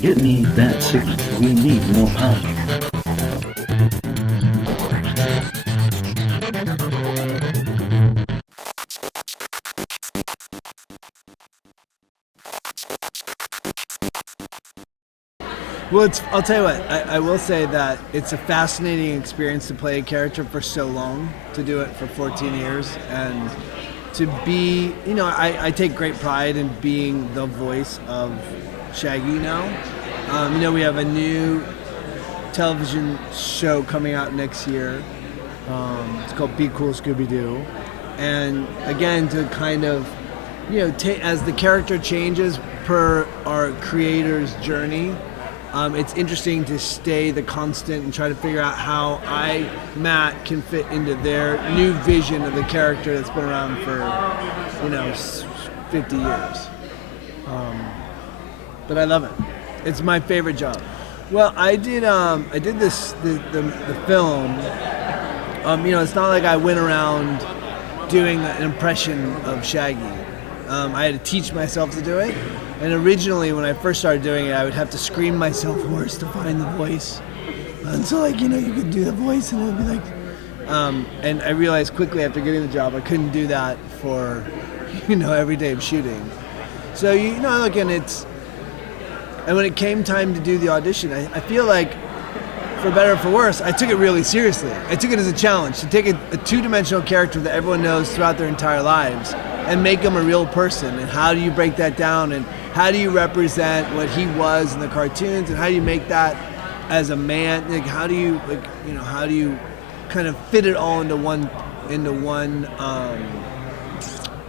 Get me that signal. We need more power. Well, I'll tell you what, I will say that it's a fascinating experience to play a character for so long, to do it for 14 years, and to be, I take great pride in being the voice of Shaggy now. We have a new television show coming out next year. It's called Be Cool, Scooby Doo. And again, to kind of, as the character changes per our creator's journey, it's interesting to stay the constant and try to figure out how Matt, can fit into their new vision of the character that's been around for, 50 years. But I love it. It's my favorite job. Well, I did the film. It's not like I went around doing an impression of Shaggy. I had to teach myself to do it. And originally, when I first started doing it, I would have to scream myself hoarse to find the voice. And so, you could do the voice, and it would be like... and I realized quickly after getting the job, I couldn't do that for, every day of shooting. So, and when it came time to do the audition, I feel like, for better or for worse, I took it really seriously. I took it as a challenge to take a two-dimensional character that everyone knows throughout their entire lives and make him a real person. And how do you break that down? And how do you represent what he was in the cartoons? And how do you make that as a man? How do you kind of fit it all into one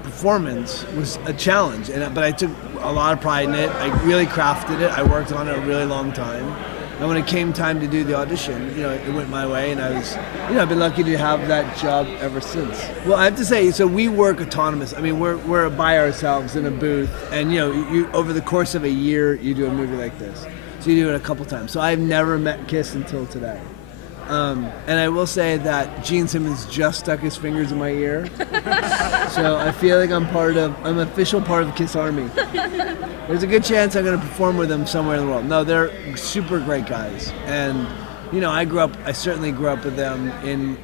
performance? Was a challenge. But I took a lot of pride in it. I really crafted it. I worked on it a really long time. And when it came time to do the audition, it went my way, and I've been lucky to have that job ever since. Well, I have to say, so we work autonomous. I mean, we're by ourselves in a booth, and you over the course of a year, you do a movie like this. So you do it a couple times. So I've never met Kiss until today. And I will say that Gene Simmons just stuck his fingers in my ear. So I feel like I'm an official part of the Kiss Army. There's a good chance I'm going to perform with them somewhere in the world. No, they're super great guys. And, I certainly grew up with them in,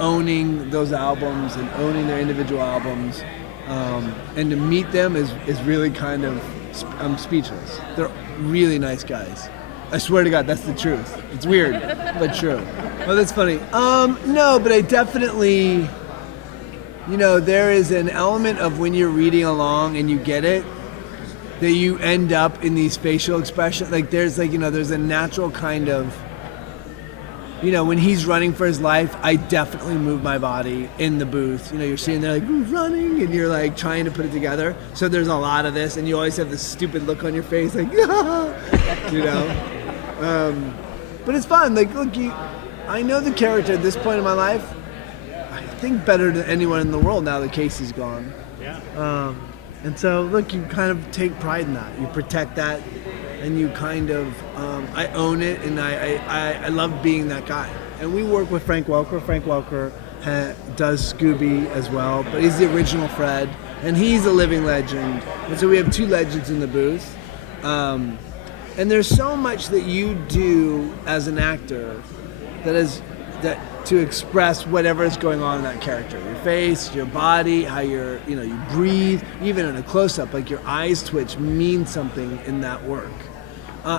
owning those albums and owning their individual albums. And to meet them is really kind of, I'm speechless. They're really nice guys. I swear to God, that's the truth. It's weird, but true. Oh, that's funny. No, but I definitely, there is an element of when you're reading along and you get it, that you end up in these facial expressions. There's a natural kind of, when he's running for his life, I definitely move my body in the booth. You're sitting there who's running? And you're trying to put it together. So there's a lot of this, and you always have this stupid look on your face, But it's fun. Look, I know the character at this point in my life, I think better than anyone in the world now that Casey's gone. Yeah. And so, look, you kind of take pride in that. You protect that, and you kind of, I own it, and I love being that guy. And we work with Frank Welker. Frank Welker does Scooby as well, but he's the original Fred, and he's a living legend. And so we have two legends in the booth. And there's so much that you do as an actor that to express whatever is going on in that character. Your face, your body, how you breathe, even in a close-up, your eyes twitch means something in that work.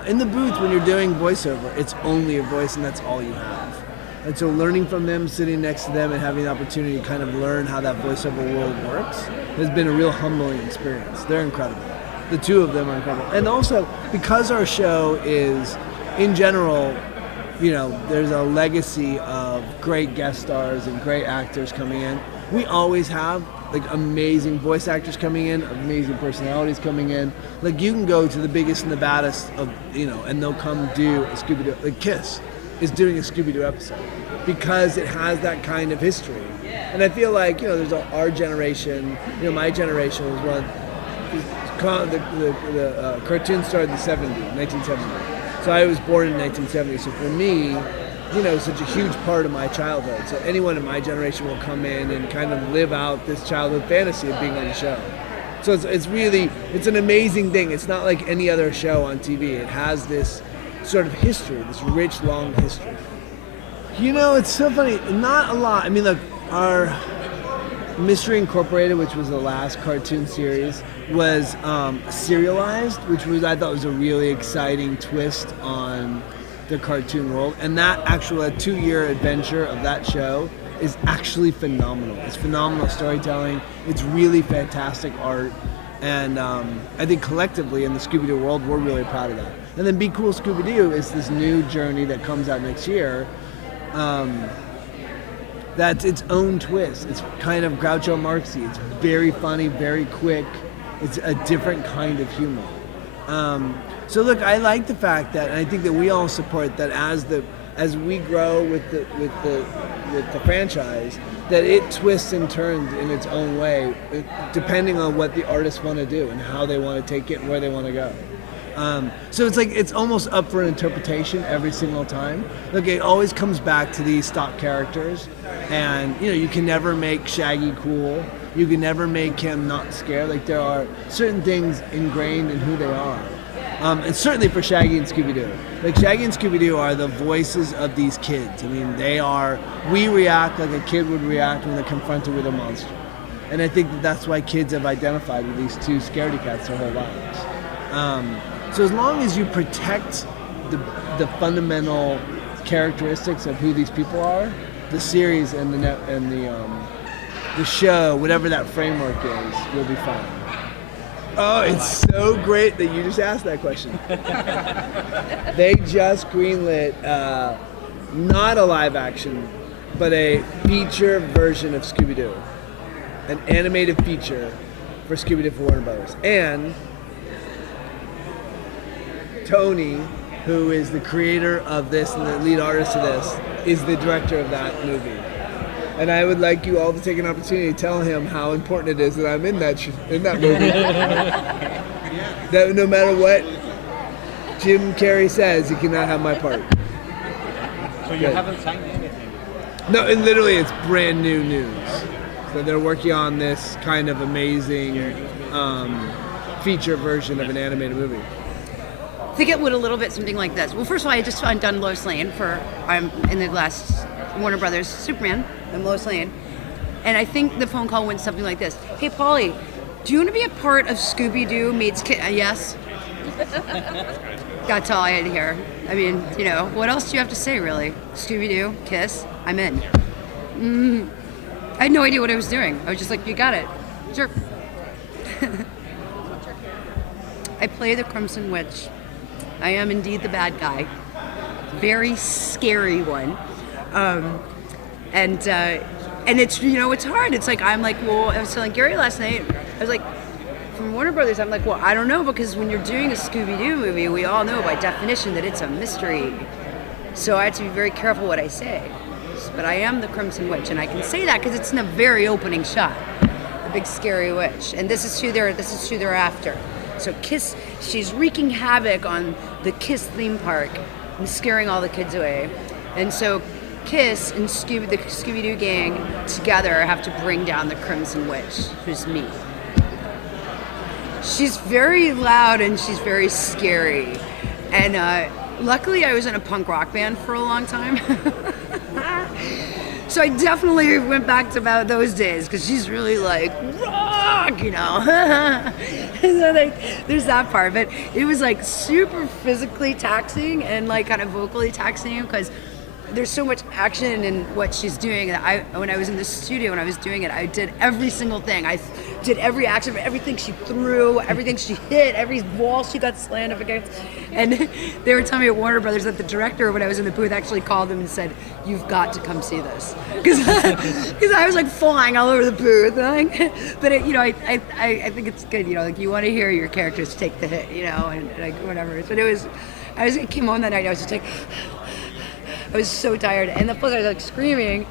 In the booth, when you're doing voiceover, it's only your voice and that's all you have. And so learning from them, sitting next to them and having the opportunity to kind of learn how that voiceover world works has been a real humbling experience. They're incredible. The two of them are incredible. And also, because our show is, in general, there's a legacy of great guest stars and great actors coming in. We always have, amazing voice actors coming in, amazing personalities coming in. You can go to the biggest and the baddest of, and they'll come do a Scooby Doo. Kiss is doing a Scooby Doo episode because it has that kind of history. And I feel there's our generation, my generation was one. The cartoon started in the 1970. So I was born in 1970. So for me, such a huge part of my childhood. So anyone in my generation will come in and kind of live out this childhood fantasy of being on the show. So it's an amazing thing. It's not like any other show on TV. It has this sort of history, this rich, long history. It's so funny. Not a lot. I mean, look, our Mystery Incorporated, which was the last cartoon series, was serialized, which I thought was a really exciting twist on the cartoon world. And that actual 2-year adventure of that show is actually phenomenal. It's phenomenal storytelling. It's really fantastic art. And I think collectively in the Scooby Doo world, we're really proud of that. And then Be Cool Scooby Doo is this new journey that comes out next year. That's its own twist. It's kind of Groucho Marxy. It's very funny, very quick. It's a different kind of humor. So look, I like the fact that, and I think that we all support that as we grow with the franchise, that it twists and turns in its own way, depending on what the artists want to do and how they want to take it and where they want to go. So it's almost up for interpretation every single time. Look, it always comes back to these stock characters, and you can never make Shaggy cool. You can never make him not scared. Like, there are certain things ingrained in who they are. And certainly for Shaggy and Scooby-Doo. Like, Shaggy and Scooby-Doo are the voices of these kids. I mean, we react like a kid would react when they're confronted with a monster. And I think that's why kids have identified with these two scaredy cats their whole lives. So as long as you protect the fundamental characteristics of who these people are, the series and the show, whatever that framework is, will be fine. Oh, it's so great that you just asked that question. They just greenlit not a live action, but a feature version of Scooby Doo, an animated feature for Scooby Doo for Warner Brothers, and Tony, who is the creator of this and the lead artist of this, is the director of that movie. And I would like you all to take an opportunity to tell him how important it is that I'm in that movie. That no matter what Jim Carrey says, he cannot have my part. So you haven't signed anything? No, and literally it's brand new news. So they're working on this kind of amazing feature version of an animated movie. I think it would a little bit something like this. Well, first of all, I just done Lois Lane I'm in the last Warner Brothers Superman and Lois Lane, and I think the phone call went something like this: "Hey, Pauley, do you want to be a part of Scooby Doo meets Kid?" Yes. That's all I had to hear. I mean, what else do you have to say, really? Scooby Doo, Kiss, I'm in. I had no idea what I was doing. I was just like, you got it. Sure. I play the Crimson Witch. I am indeed the bad guy. Very scary one. And it's, it's hard. It's like, I'm like, well, I was telling Gary last night, I was like, from Warner Brothers, I'm like, well, I don't know, because when you're doing a Scooby-Doo movie, we all know by definition that it's a mystery. So I have to be very careful what I say. But I am the Crimson Witch, and I can say that because it's in the very opening shot. The big scary witch. And this is who they're after. So Kiss, she's wreaking havoc on the Kiss theme park and scaring all the kids away. And so Kiss and the Scooby-Doo gang together have to bring down the Crimson Witch, who's me. She's very loud and she's very scary. And luckily I was in a punk rock band for a long time. So I definitely went back to about those days, because she's really like, rock, So there's that part. But it was like super physically taxing and like kind of vocally taxing, because there's so much action in what she's doing that when I was in the studio, when I was doing it, I did every single thing. I did every action, everything she threw, everything she hit, every wall she got slammed up against. And they were telling me at Warner Brothers that the director, when I was in the booth, actually called them and said, "You've got to come see this," because I was like flying all over the booth. But I think it's good. Like, you want to hear your characters take the hit, and like whatever. But I came home that night. I was just like. I was so tired, and plus I was like screaming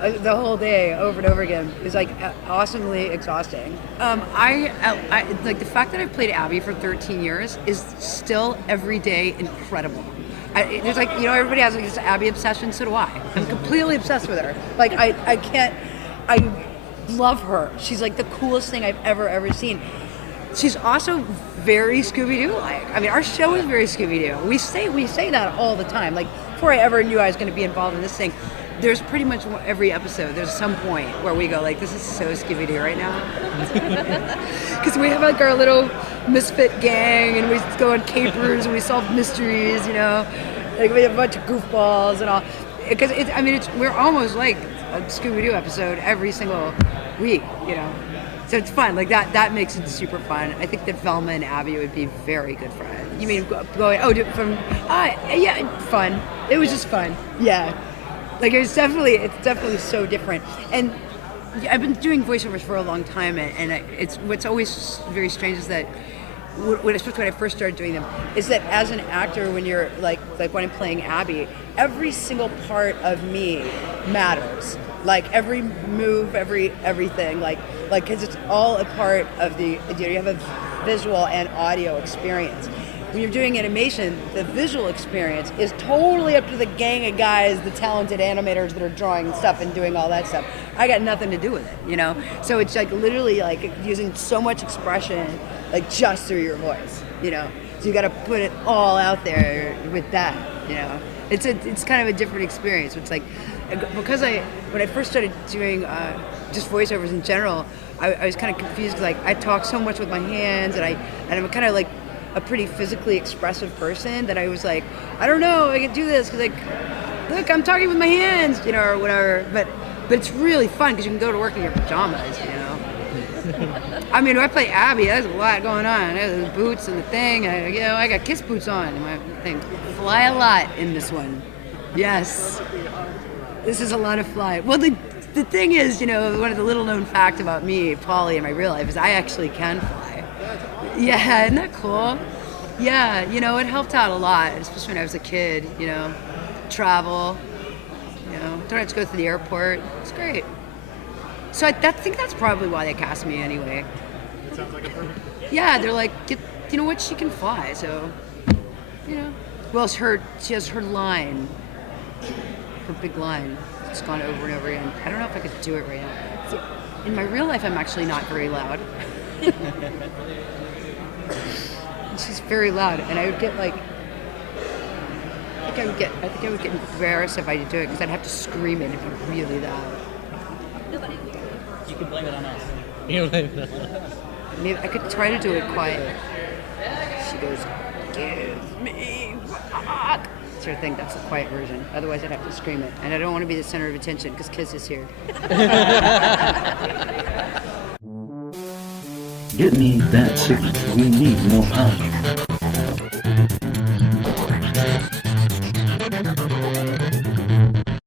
the whole day over and over again. It was like awesomely exhausting. I like the fact that I've played Abby for 13 years is still every day incredible. There's like, everybody has like this Abby obsession, so do I. I'm completely obsessed with her. Like I love her. She's like the coolest thing I've ever seen. she's also very Scooby Doo like. I mean, our show is very Scooby Doo. We say that all the time. Like before I ever knew I was going to be involved in this thing, there's pretty much every episode. There's some point where we go like, this is so Scooby Doo right now, because we have like our little misfit gang, and we go on capers and we solve mysteries. You know, like we have a bunch of goofballs and all. Because we're almost like a Scooby Doo episode every single week. You know. So it's fun, like that makes it super fun. I think that Velma and Abby would be very good friends. You mean going, yeah, fun. It was just fun, yeah. Like it's definitely so different. And I've been doing voiceovers for a long time, and it's what's always very strange is that, especially when I first started doing them, is that as an actor, when you're like when I'm playing Abby, every single part of me matters. Like every move, everything, like because it's all a part of the. You have a visual and audio experience. When you're doing animation, the visual experience is totally up to the gang of guys, the talented animators that are drawing stuff and doing all that stuff. I got nothing to do with it, you know. So it's like literally like using so much expression, like just through your voice, you know. So you got to put it all out there with that, you know. It's kind of a different experience. It's like because when I first started doing just voiceovers in general, I was kind of confused because like I talk so much with my hands, and I'm kind of like a pretty physically expressive person that I was like, I don't know, I can do this because like, look, I'm talking with my hands, you know, or whatever. But it's really fun because you can go to work in your pajamas, you know. I mean, when I play Abby, there's a lot going on. There's the boots and the thing. I got kiss boots on and my thing. Fly a lot in this one. Yes. This is a lot of fly. Well, the thing is, you know, one of the little known facts about me, Pauley, in my real life is I actually can fly. Yeah, isn't that cool? Yeah, you know, it helped out a lot, especially when I was a kid, you know, travel, you know, don't have to go to the airport. It's great. So I think that's probably why they cast me anyway. Sounds like a perfect. Yeah, they're like, you know what, she can fly, so, you know. Well, she has her line, her big line. It's gone over and over again. I don't know if I could do it right now. So, in my real life, I'm actually not very loud. She's very loud, and I would get like, I think I would get embarrassed if I did do it because I'd have to scream it if it was really loud. You can blame it on us. Maybe I could try to do it quiet. She goes, "Give me rock." Sort of thing. That's the quiet version. Otherwise, I'd have to scream it, and I don't want to be the center of attention because Kiss is here. Get me that 6. We need more power.